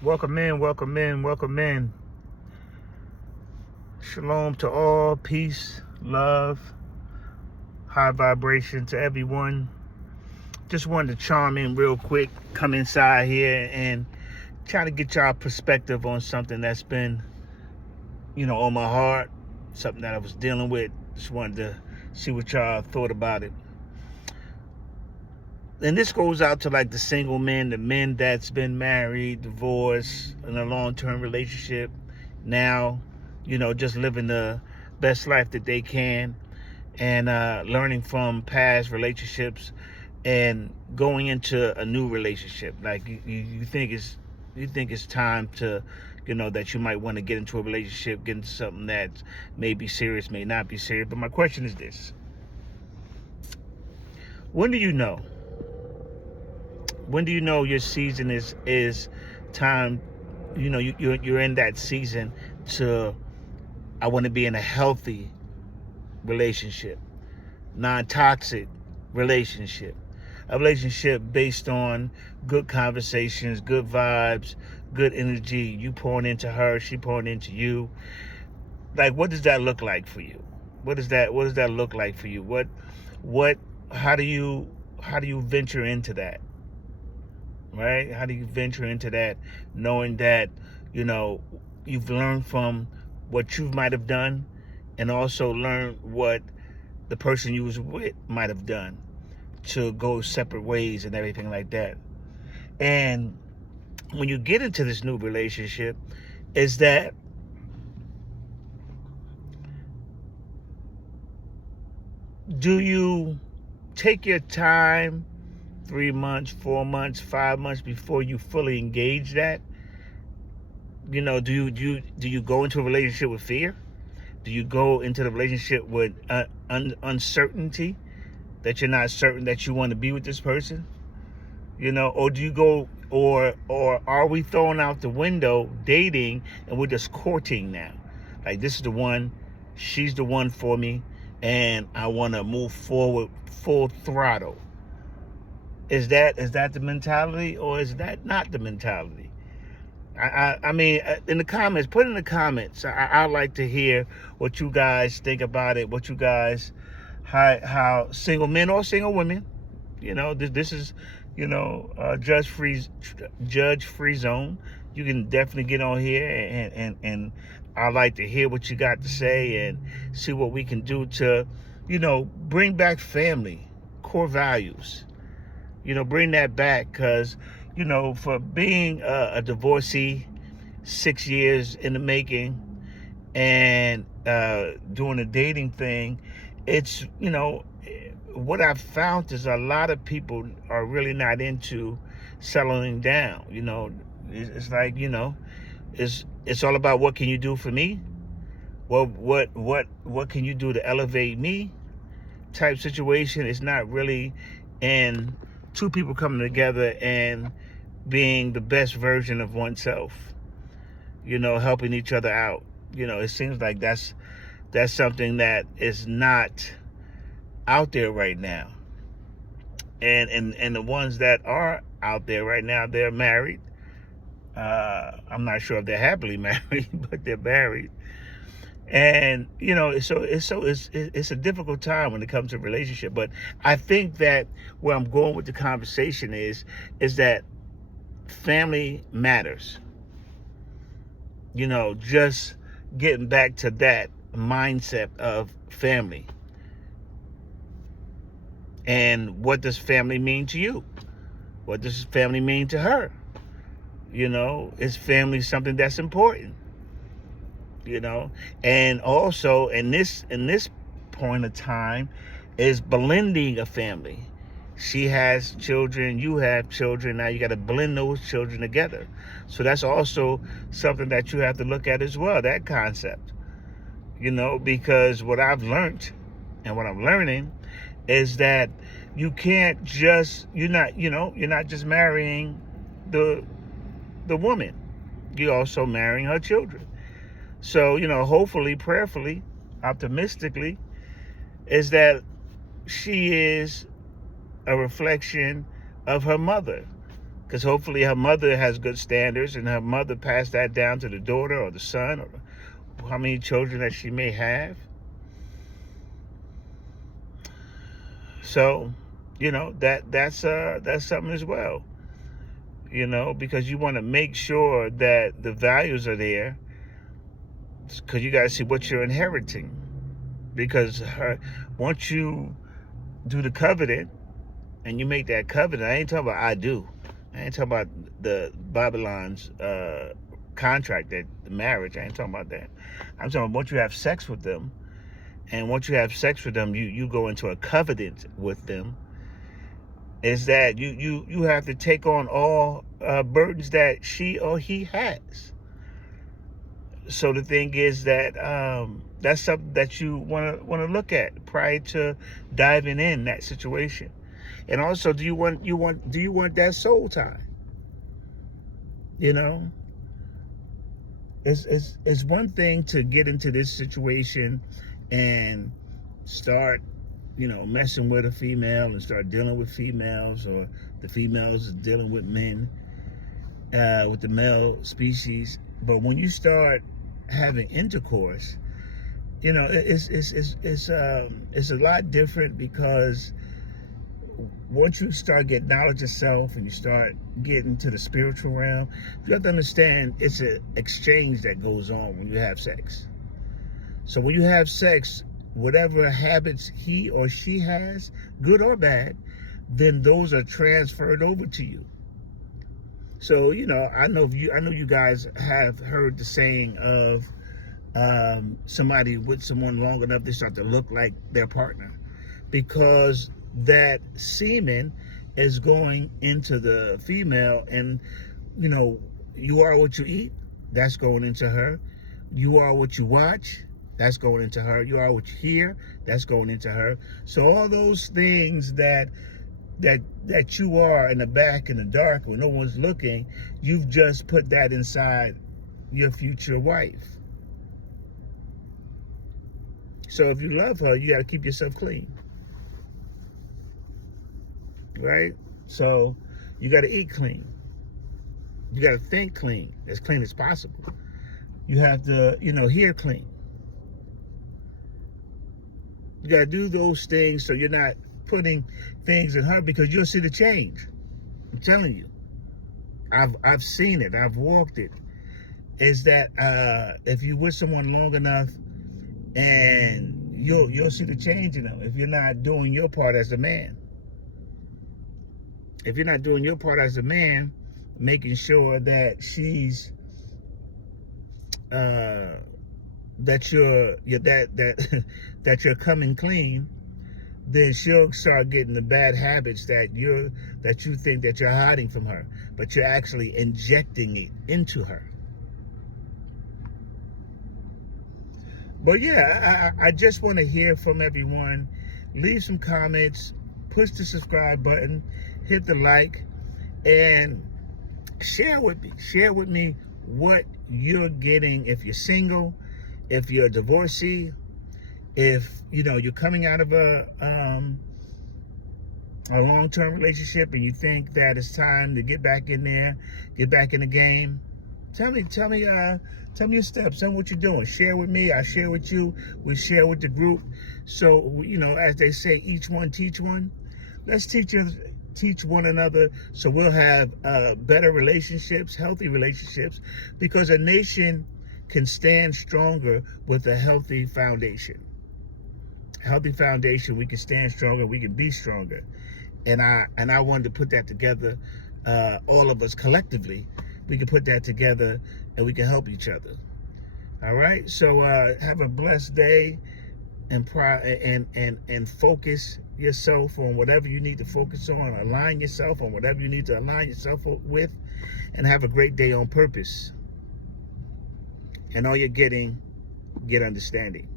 Welcome in, welcome in, welcome in. Shalom to all, peace, love, high vibration to everyone. Just wanted to chime in real quick, come inside here and try to get y'all perspective on something that's been, on my heart, something that I was dealing with. Just wanted to see what y'all thought about it. And this goes out to like the single men, the men that's been married, divorced, in a long-term relationship, now, just living the best life that they can, and learning from past relationships and going into a new relationship. Like you think it's time to, that you might want to get into a relationship, get into something that may be serious, may not be serious. But my question is this: when do you know? When do you know your season is time? You're in that season to, I want to be in a healthy relationship, non-toxic relationship, a relationship based on good conversations, good vibes, good energy. You pouring into her, she pouring into you. Like, what does that look like for you? What does that look like for you? How do you venture into that? Right? How do you venture into that, knowing that, you've learned from what you might have done, and also learn what the person you was with might have done to go separate ways and everything like that. And when you get into this new relationship, is that do you take your time, 3 months, 4 months, 5 months before you fully engage that? Do you go into a relationship with fear? Do you go into the relationship with uncertainty, that you're not certain that you want to be with this person? Or do you go, or are we throwing out the window dating and we're just courting now? Like, this is the one, she's the one for me, and I want to move forward full throttle. Is that the mentality, or is that not the mentality? I mean, in the comments, put in the comments. I'd like to hear what you guys think about it. What you guys, how single men or single women, this is, judge free zone. You can definitely get on here, and I'd like to hear what you got to say and see what we can do to, bring back family, core values. Bring that back, because, for being a divorcee, 6 years in the making, and doing a dating thing, it's, what I've found is a lot of people are really not into settling down. It's like, it's all about, what can you do for me? Well, what can you do to elevate me? Type situation. It's not really in two people coming together and being the best version of oneself, helping each other out. It seems like that's something that is not out there right now. And the ones that are out there right now, they're married. I'm not sure if they're happily married, but they're married. And so it's a difficult time when it comes to relationship. But I think that where I'm going with the conversation is that family matters. Just getting back to that mindset of family. And what does family mean to you? What does family mean to her? Is family something that's important? And also in this point of time is blending a family. She has children, you have children. Now you got to blend those children together. So that's also something that you have to look at as well, that concept. Because what I've learned and what I'm learning is that you can't just, you're not just marrying the woman. You're also marrying her children. So, hopefully, prayerfully, optimistically, is that she is a reflection of her mother, because hopefully her mother has good standards and her mother passed that down to the daughter or the son or how many children that she may have. So, that's something as well. Because you want to make sure that the values are there, because you got to see what you're inheriting. Because once you do the covenant and you make that covenant, I ain't talking about I do. I ain't talking about the Babylon's contract, that the marriage. I ain't talking about that. I'm talking about once you have sex with them, and once you have sex with them, you go into a covenant with them. Is that you have to take on all burdens that she or he has. So the thing is that that's something that you want to look at prior to diving in that situation. And also, do you want that soul tie? It's one thing to get into this situation and start messing with a female and start dealing with females, or the females dealing with men, with the male species. But when you start having intercourse, it's a lot different, because once you start getting knowledge of self and you start getting to the spiritual realm, you have to understand it's an exchange that goes on when you have sex. So when you have sex, whatever habits he or she has, good or bad, then those are transferred over to you. So, I know you guys have heard the saying of somebody with someone long enough, they start to look like their partner, because that semen is going into the female, and you are what you eat, that's going into her. You are what you watch, that's going into her. You are what you hear, that's going into her. So all those things that you are in the back, in the dark, when no one's looking, you've just put that inside your future wife. So if you love her, you got to keep yourself clean, right? So you got to eat clean. You got to think clean as possible. You have to, hear clean. You got to do those things so you're not putting things in her, because you'll see the change. I'm telling you. I've seen it. I've walked it. Is that if you with someone long enough, and you'll see the change in them if you're not doing your part as a man. If you're not doing your part as a man, making sure that she's that you're coming clean, then she'll start getting the bad habits that you think that you're hiding from her, but you're actually injecting it into her. But yeah, I just want to hear from everyone. Leave some comments, push the subscribe button, hit the like, and share with me. Share with me what you're getting if you're single, if you're a divorcee, if you're coming out of a long-term relationship and you think that it's time to get back in there, get back in the game. Tell me your steps. Tell me what you're doing. Share with me. I share with you. We share with the group. So, as they say, each one teach one. Let's teach one another, so we'll have better relationships, healthy relationships, because a nation can stand stronger with a healthy foundation. Healthy foundation, we can stand stronger, we can be stronger. And I wanted to put that together, all of us collectively. We can put that together and we can help each other. All right. So have a blessed day, and focus yourself on whatever you need to focus on. Align yourself on whatever you need to align yourself with, and have a great day on purpose. And all you're getting, get understanding.